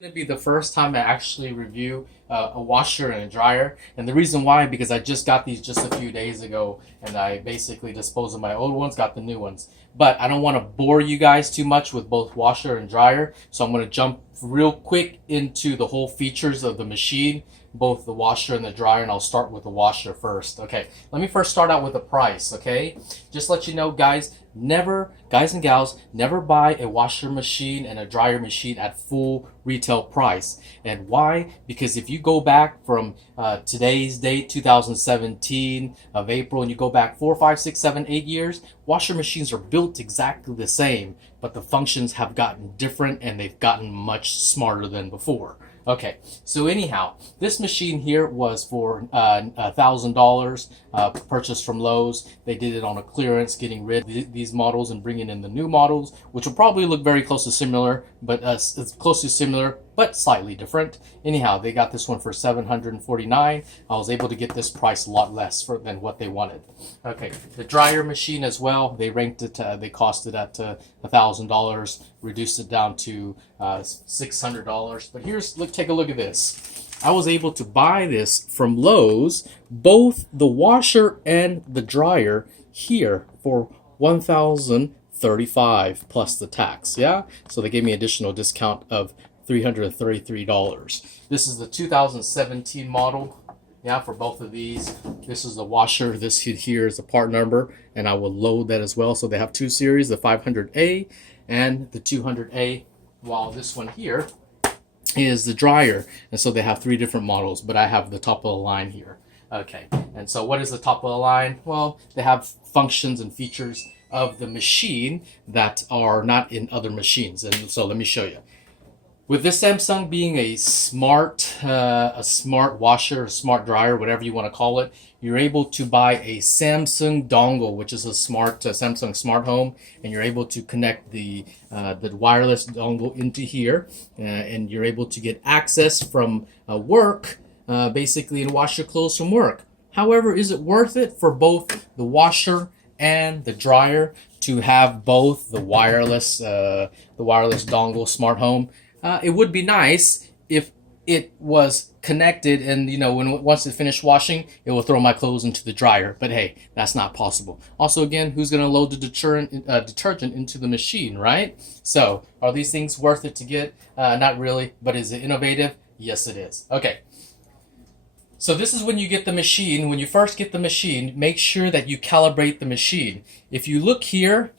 Going to be the first time I actually review a washer and a dryer, and the reason why because I just got these just a few days ago, and I basically disposed of my old ones, got the new ones. But I don't want to bore you guys too much with both washer and dryer, so I'm going to jump real quick into the whole features of the machine, both the washer and the dryer, and I'll start with the washer first. Okay, let me first start out with the price. Okay, just let you know, guys, guys and gals, never buy a washer machine and a dryer machine at full retail price. And why? Because if you go back from today's date, 2017 of April, and you go back 4, 5, 6, 7, 8 years, washer machines are built exactly the same, but the functions have gotten different and they've gotten much smarter than before. Okay, so anyhow, this machine here was for $1,000, purchased from Lowe's. They did it on a clearance, getting rid of these models and bringing in the new models, which will probably look very close to similar, but but slightly different. Anyhow, they got this one for $749. I was able to get this price a lot less than what they wanted. Okay, the dryer machine as well. They ranked it. They cost it at $1,000. Reduced it down to $600. But take a look at this. I was able to buy this from Lowe's, both the washer and the dryer here for $1,035 plus the tax. Yeah, so they gave me additional discount of $333. This is the 2017 model. Yeah, for both of these. This is the washer. This here is the part number, and I will load that as well. So they have two series, the 500A and the 200A, while this one here is the dryer. And so they have three different models, but I have the top of the line here. Okay, and so what is the top of the line? Well, they have functions and features of the machine that are not in other machines. And so let me show you. With this Samsung being a smart washer, a smart dryer, whatever you want to call it, you're able to buy a Samsung dongle, which is a smart Samsung smart home, and you're able to connect the wireless dongle into here, and you're able to get access from work, basically, and wash your clothes from work. However, is it worth it for both the washer and the dryer to have both the wireless dongle smart home? It would be nice if it was connected, and once it finished washing, it will throw my clothes into the dryer. But hey, that's not possible. Also, again, who's going to load the detergent into the machine, right? So, are these things worth it to get? Not really. But is it innovative? Yes, it is. Okay. So this is when you get the machine. When you first get the machine, make sure that you calibrate the machine. If you look here,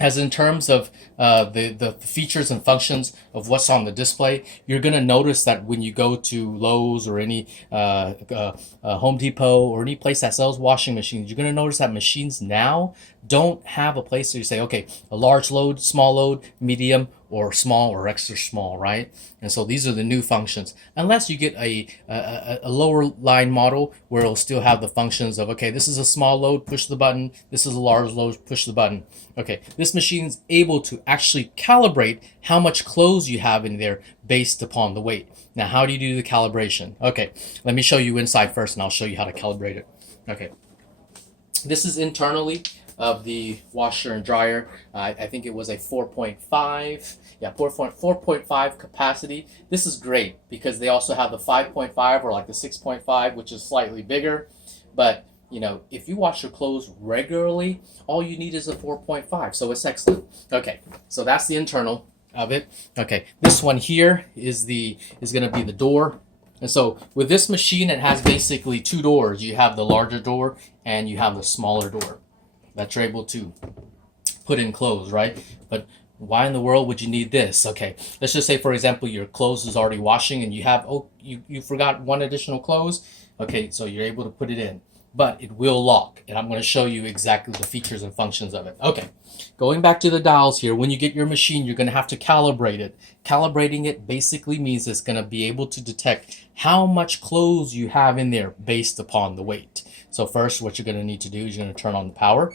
as in terms of the features and functions of what's on the display, you're going to notice that when you go to Lowe's or any Home Depot or any place that sells washing machines, you're going to notice that machines now don't have a place where you say, okay, a large load, small load, medium, or small or extra small, right? And so these are the new functions. Unless you get a lower line model where it'll still have the functions of, okay, this is a small load, push the button. This is a large load, push the button. Okay, this machine is able to actually calibrate how much clothes you have in there based upon the weight. Now, how do you do the calibration? Okay, let me show you inside first, and I'll show you how to calibrate it. Okay, this is internally of the washer and dryer. I think it was a 4.5, 4.5 capacity. This is great because they also have the 5.5 or like the 6.5, which is slightly bigger. But if you wash your clothes regularly, all you need is a 4.5, so it's excellent. Okay, so that's the internal of it. Okay, this one here is going to be the door. And so with this machine, it has basically two doors. You have the larger door and you have the smaller door that you're able to put in clothes, right? But why in the world would you need this? Okay, let's just say, for example, your clothes is already washing and you forgot one additional clothes. Okay, so you're able to put it in, but it will lock, and I'm going to show you exactly the features and functions of it. Okay, going back to the dials here, when you get your machine, you're going to have to calibrate it. Calibrating it basically means it's going to be able to detect how much clothes you have in there based upon the weight. So first, what you're going to need to do is you're going to turn on the power,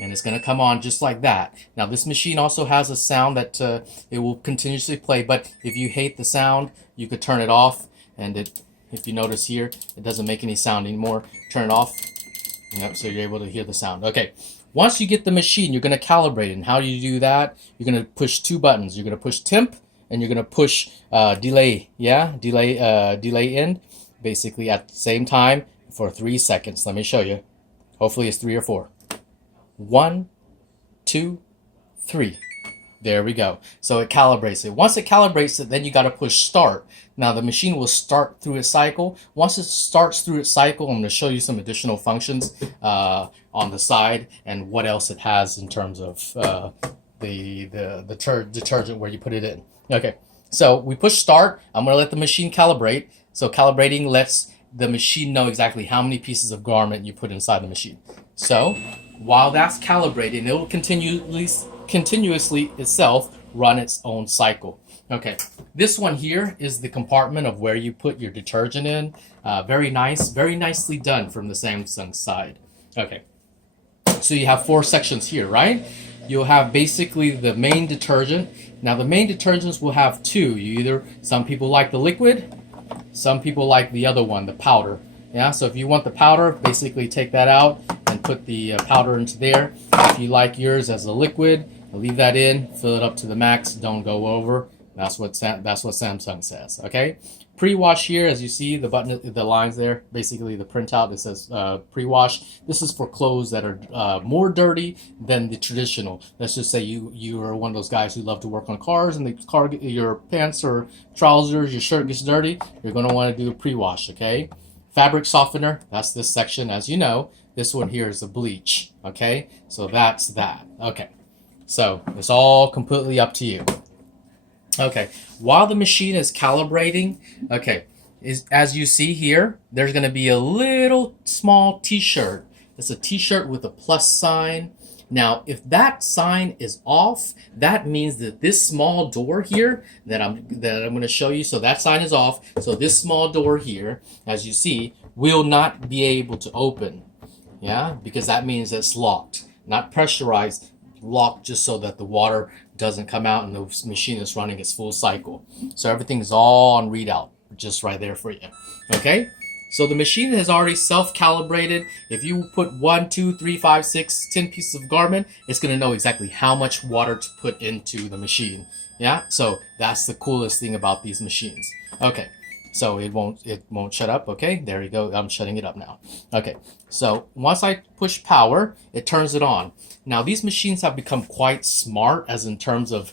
and it's going to come on just like that. Now, this machine also has a sound that it will continuously play, but if you hate the sound, you could turn it off, and if you notice here, it doesn't make any sound anymore. Turn it off. Yep, so you're able to hear the sound. Okay, Once you get the machine, you're going to calibrate it. And how do you do that? You're going to push two buttons. You're going to push temp and you're gonna push delay, delay end, basically at the same time for 3 seconds. Let me show you. Hopefully it's 3 or 4. 1, 2, 3. There we go. So it calibrates it. Once it calibrates it, then you got to push start. Now the machine will start through its cycle. Once it starts through its cycle, I'm going to show you some additional functions on the side and what else it has in terms of the detergent where you put it in. Okay, so we push start. I'm going to let the machine calibrate. So calibrating lets the machine know exactly how many pieces of garment you put inside the machine. So while that's calibrating, it will continuously itself run its own cycle. Okay, this one here is the compartment of where you put your detergent in. Very nice, very nicely done from the Samsung side. Okay, so you have 4 sections here, right? You'll have basically the main detergent. Now the main detergents will have 2. Some people like the liquid, some people like the other one, the powder. Yeah, so if you want the powder, basically take that out and put the powder into there. If you like yours as a liquid, leave that in, fill it up to the max, don't go over. That's what Samsung says. Okay, pre-wash here, as you see the button, the lines there, basically the printout that says pre-wash. This is for clothes that are more dirty than the traditional. Let's just say you are one of those guys who love to work on cars, and your pants or trousers, your shirt gets dirty. You're going to want to do a pre-wash. Okay, fabric softener. That's this section, as you know. This one here is a bleach. Okay, so that's that. Okay. So it's all completely up to you. Okay, while the machine is calibrating, okay, as you see here, there's going to be a little small t-shirt. It's a t-shirt with a plus sign. Now, if that sign is off, that means that this small door here that I'm going to show you, so that sign is off. So this small door here, as you see, will not be able to open. Yeah, because that means it's locked, not pressurized. Locked just so that the water doesn't come out and the machine is running its full cycle. So everything is all on readout, just right there for you. Okay, so the machine has already self-calibrated. If you put 1, 2, 3, 5, 6, 10 pieces of garment, it's going to know exactly how much water to put into the machine. Yeah, so that's the coolest thing about these machines. Okay, so it won't shut up. Okay, there you go. I'm shutting it up now. Okay, so once I push power, it turns it on. Now these machines have become quite smart as in terms of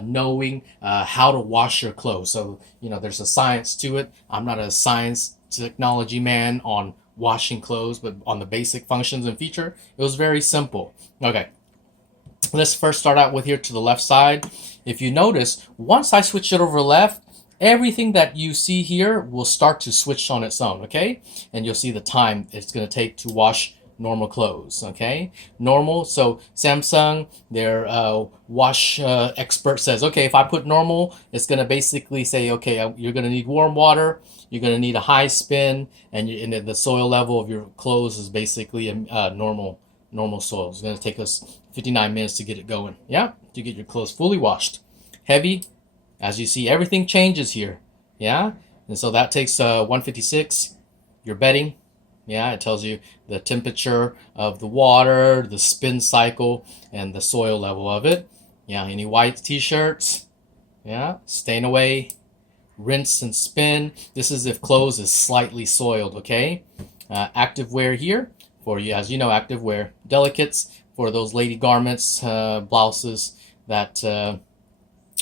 knowing how to wash your clothes. So there's a science to it. I'm not a science technology man on washing clothes, but on the basic functions and feature, it was very simple. Okay, let's first start out with here to the left side. If you notice, once I switch it over left, everything that you see here will start to switch on its own, okay? And you'll see the time it's going to take to wash normal clothes, okay? Normal, so Samsung, their wash expert says, okay, if I put normal, it's going to basically say, okay, you're going to need warm water, you're going to need a high spin, and the soil level of your clothes is basically a normal soil. It's going to take us 59 minutes to get it going, yeah? To get your clothes fully washed. Heavy, as you see, everything changes here, yeah? And so that takes 156. Your bedding, yeah, it tells you the temperature of the water, the spin cycle, and the soil level of it. Yeah, any white t-shirts, yeah, stain away, rinse and spin. This is if clothes is slightly soiled, okay? Active wear here, for you, as you know, active wear. Delicates, for those lady garments, blouses that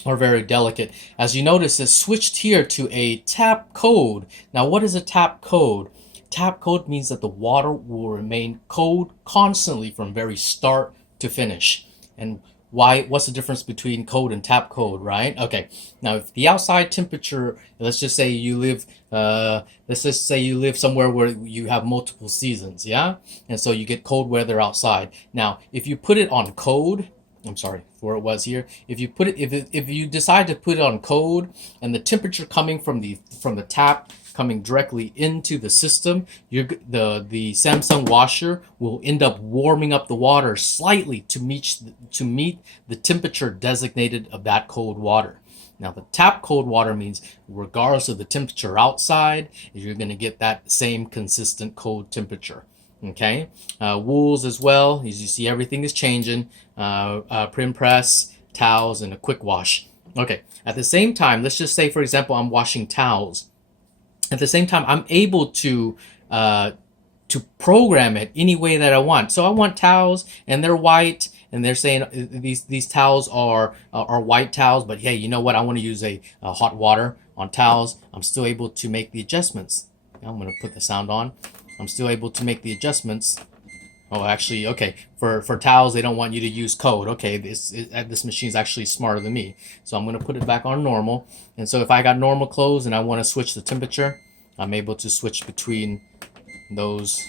are very delicate. As you notice, it's switched here to a tap code. Now, what is a tap code? Tap code means that the water will remain cold constantly from very start to finish. And what's the difference between code and tap code, right? Okay, now if the outside temperature, let's just say you live somewhere where you have multiple seasons, yeah? And so you get cold weather outside. Now, if you put it on code, I'm sorry, where it was here. If you decide to put it on code and the temperature coming from the tap coming directly into the system, the Samsung washer will end up warming up the water slightly to meet the temperature designated of that cold water. Now the tap cold water means regardless of the temperature outside, you're going to get that same consistent cold temperature. Okay, wools as well. As you see, everything is changing. Print press, towels, and a quick wash. Okay, at the same time, let's just say, for example, I'm washing towels. At the same time, I'm able to program it any way that I want. So I want towels, and they're white, and they're saying these towels are white towels. But hey, you know what? I want to use a hot water on towels. I'm still able to make the adjustments. I'm going to put the sound on. I'm still able to make the adjustments. Oh, actually, okay. For towels, they don't want you to use code. Okay, this machine's actually smarter than me. So I'm going to put it back on normal. And so if I got normal clothes and I want to switch the temperature, I'm able to switch between those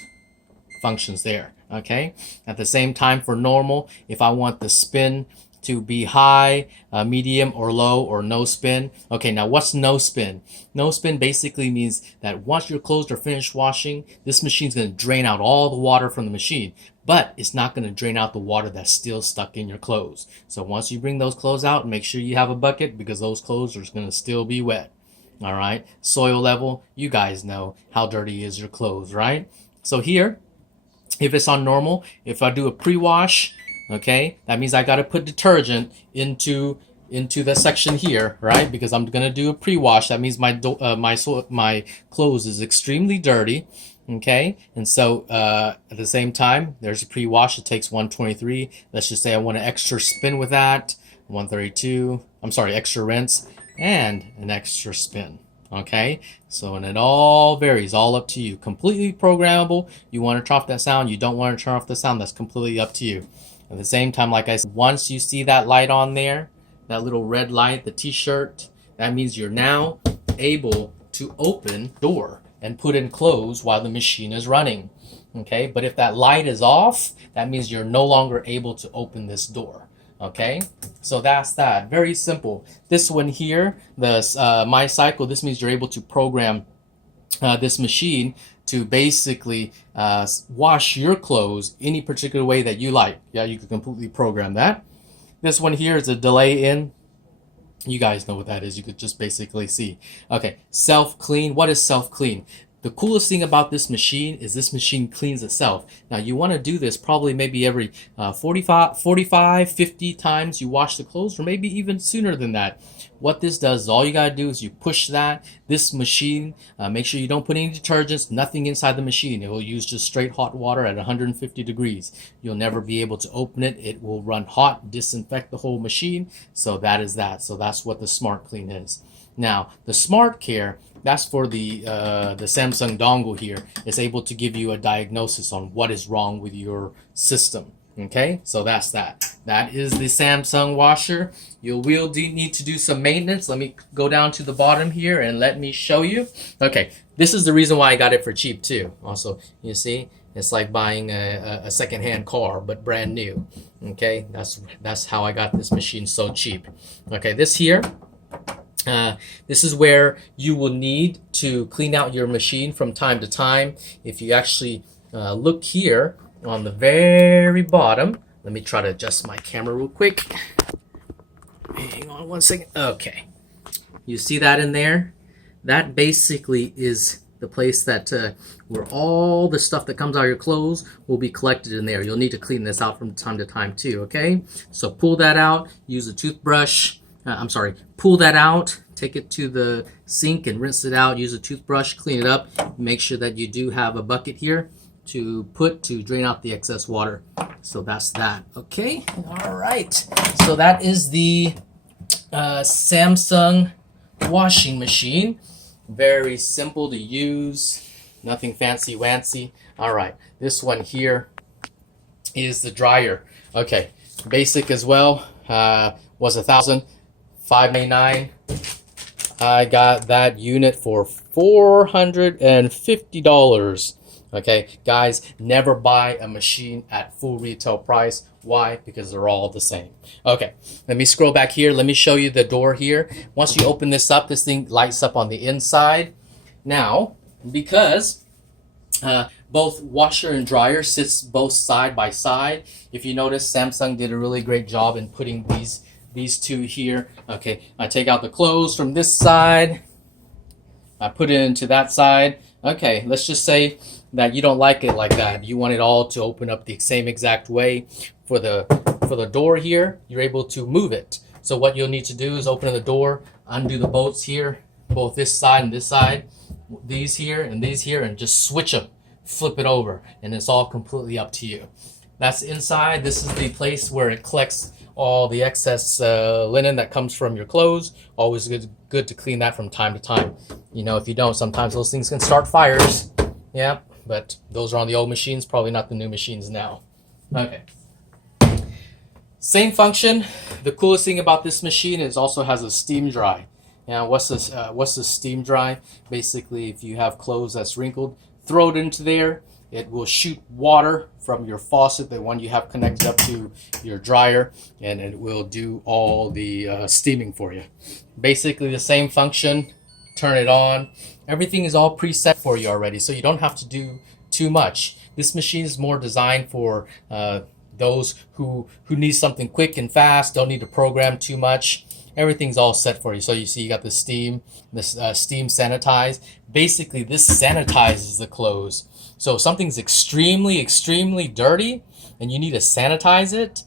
functions there. Okay. At the same time, for normal, if I want the spin to be high, medium, or low, or no spin. Okay, now what's no spin? No spin basically means that once your clothes are finished washing, this machine's going to drain out all the water from the machine, but it's not going to drain out the water that's still stuck in your clothes. So once you bring those clothes out, make sure you have a bucket, because those clothes are going to still be wet. All right, soil level, you guys know how dirty is your clothes, right? So here, if it's on normal, if I do a pre-wash, okay, that means I got to put detergent into the section here, right? Because I'm gonna do a pre-wash. That means my clothes is extremely dirty, okay. And so at the same time, there's a pre-wash. It takes 123. Let's just say I want an extra spin with that. 132. I'm sorry, extra rinse and an extra spin. Okay, so, and it all varies, all up to you. Completely programmable. You want to turn off that sound, you don't want to turn off the sound, that's completely up to you. At the same time, like I said, once you see that light on there, that little red light, the t-shirt, that means you're now able to open door and put in clothes while the machine is running. Okay, but if that light is off, that means you're no longer able to open this door. Okay, so that's that. Very simple. This one here, the My Cycle, this means you're able to program this machine to basically wash your clothes any particular way that you like. Yeah, you can completely program that. This one here is a delay in. You guys know what that is. You could just basically see. Okay, self-clean. What is self-clean? The coolest thing about this machine is this machine cleans itself. Now you want to do this probably maybe every 45, 50 times you wash the clothes, or maybe even sooner than that. What this does is all you got to do is you push that. This machine, make sure you don't put any detergents, nothing inside the machine. It will use just straight hot water at 150 degrees. You'll never be able to open it. It will run hot, disinfect the whole machine. So that is that. So that's what the Smart Clean is. Now, the Smart Care, that's for the Samsung dongle here. It's able to give you a diagnosis on what is wrong with your system. Okay, so that's that. That is the Samsung washer. You will need to do some maintenance. Let me go down to the bottom here and let me show you. Okay, this is the reason why I got it for cheap too. Also, you see, it's like buying a second-hand car, but brand new. Okay, that's how I got this machine so cheap. Okay, this here. This is where you will need to clean out your machine from time to time. If you actually look here on the very bottom, let me try to adjust my camera real quick. Hang on one second. Okay. You see that in there? That basically is the place that where all the stuff that comes out of your clothes will be collected in there. You'll need to clean this out from time to time too, okay? So pull that out, use a toothbrush. Pull that out, take it to the sink and rinse it out. Use a toothbrush, clean it up. Make sure that you do have a bucket here to drain out the excess water. So that's that, okay? All right, so that is the Samsung washing machine. Very simple to use, nothing fancy-wancy. All right, this one here is the dryer. Okay, basic as well, was $1,599. I got that unit for $450. Okay, guys, never buy a machine at full retail price. Why? Because they're all the same. Okay, let me scroll back here. Let me show you the door here. Once you open this up, this thing lights up on the inside. Now, because both washer and dryer sits both side by side, if you notice, Samsung did a really great job in putting these two here. Okay, I take out the clothes from this side, I put it into that side. Okay, let's just say that you don't like it like that. You want it all to open up the same exact way. For the door here, you're able to move it. So what you'll need to do is open the door, undo the bolts here, both this side and this side, these here and these here, and just switch them, flip it over, and it's all completely up to you. That's inside. This is the place where it collects all the excess linen that comes from your clothes. Always good to clean that from time to time. You know, if you don't, sometimes those things can start fires. Yeah, but those are on the old machines, probably not the new machines now. Okay. Same function. The coolest thing about this machine is also has a steam dry. Now, what's this? What's the steam dry? Basically, if you have clothes that's wrinkled, throw it into there. It will shoot water from your faucet, the one you have connected up to your dryer, and it will do all the steaming for you. Basically the same function. Turn it on. Everything is all preset for you already, so you don't have to do too much. This machine is more designed for those who need something quick and fast, don't need to program too much. Everything's all set for you. So you see you got the steam, this steam sanitize. Basically, this sanitizes the clothes. So if something's extremely dirty and you need to sanitize it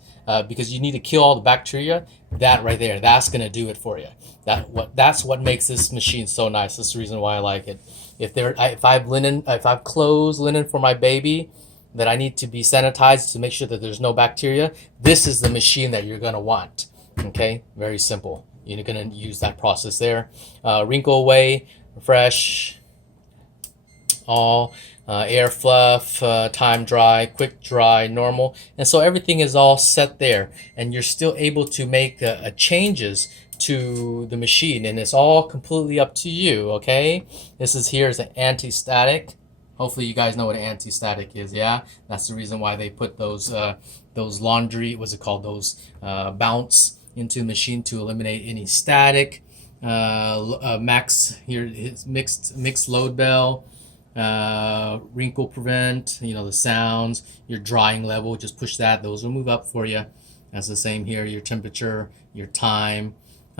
because you need to kill all the bacteria, that right there, that's going to do it for you. That's what makes this machine so nice. That's the reason why I like it. If I've clothes, linen for my baby that I need to be sanitized to make sure that there's no bacteria, this is the machine that you're going to want. Okay, very simple. You're going to use that process there. Wrinkle away, fresh, all, air fluff, time dry, quick dry, normal. And so everything is all set there. And you're still able to make changes to the machine. And it's all completely up to you, okay? This is here is an anti-static. Hopefully you guys know what an anti-static is, yeah? That's the reason why they put those laundry, what's it called, those bounce into the machine to eliminate any static. Max here is mixed load bell, wrinkle prevent, you know, the sounds, your drying level, just push that, those will move up for you. That's the same here, your temperature, your time,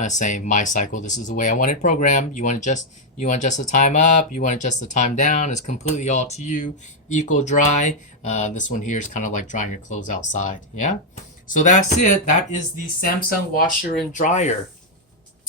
same my cycle. This is the way I want it programmed. You want to adjust the time up, you want to adjust the time down. It's completely all to you. Equal dry. This one here is kind of like drying your clothes outside. Yeah. So that's it. That is the Samsung washer and dryer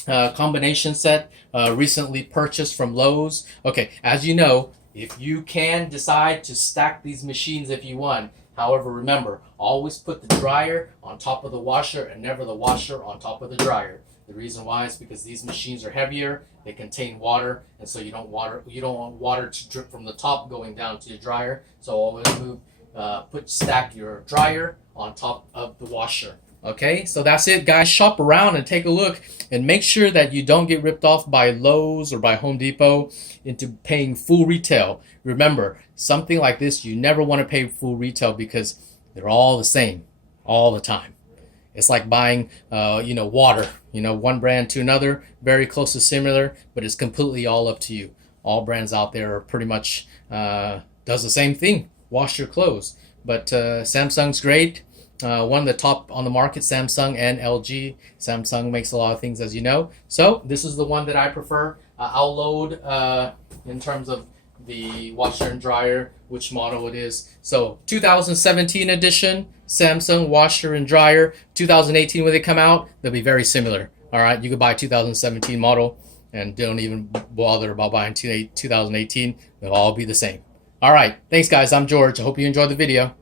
combination set, recently purchased from Lowe's. Okay, as you know, if you can decide to stack these machines if you want. However, remember, always put the dryer on top of the washer and never the washer on top of the dryer. The reason why is because these machines are heavier, they contain water, and so you don't want water to drip from the top going down to your dryer. So always stack your dryer on top of the washer. Okay, so that's it, guys. Shop around and take a look and make sure that you don't get ripped off by Lowe's or by Home Depot into paying full retail. Remember, something like this, you never want to pay full retail because they're all the same all the time. It's like buying, water, one brand to another, very close to similar, but it's completely all up to you. All brands out there are pretty much does the same thing, wash your clothes. But Samsung's great. One of the top on the market, Samsung and LG. Samsung makes a lot of things, as you know. So this is the one that I prefer. I'll load in terms of the washer and dryer, which model it is. So 2017 edition, Samsung washer and dryer. 2018 when they come out, they'll be very similar. All right, you could buy 2017 model and don't even bother about buying 2018. They'll all be the same. All right, thanks guys. I'm George. I hope you enjoyed the video.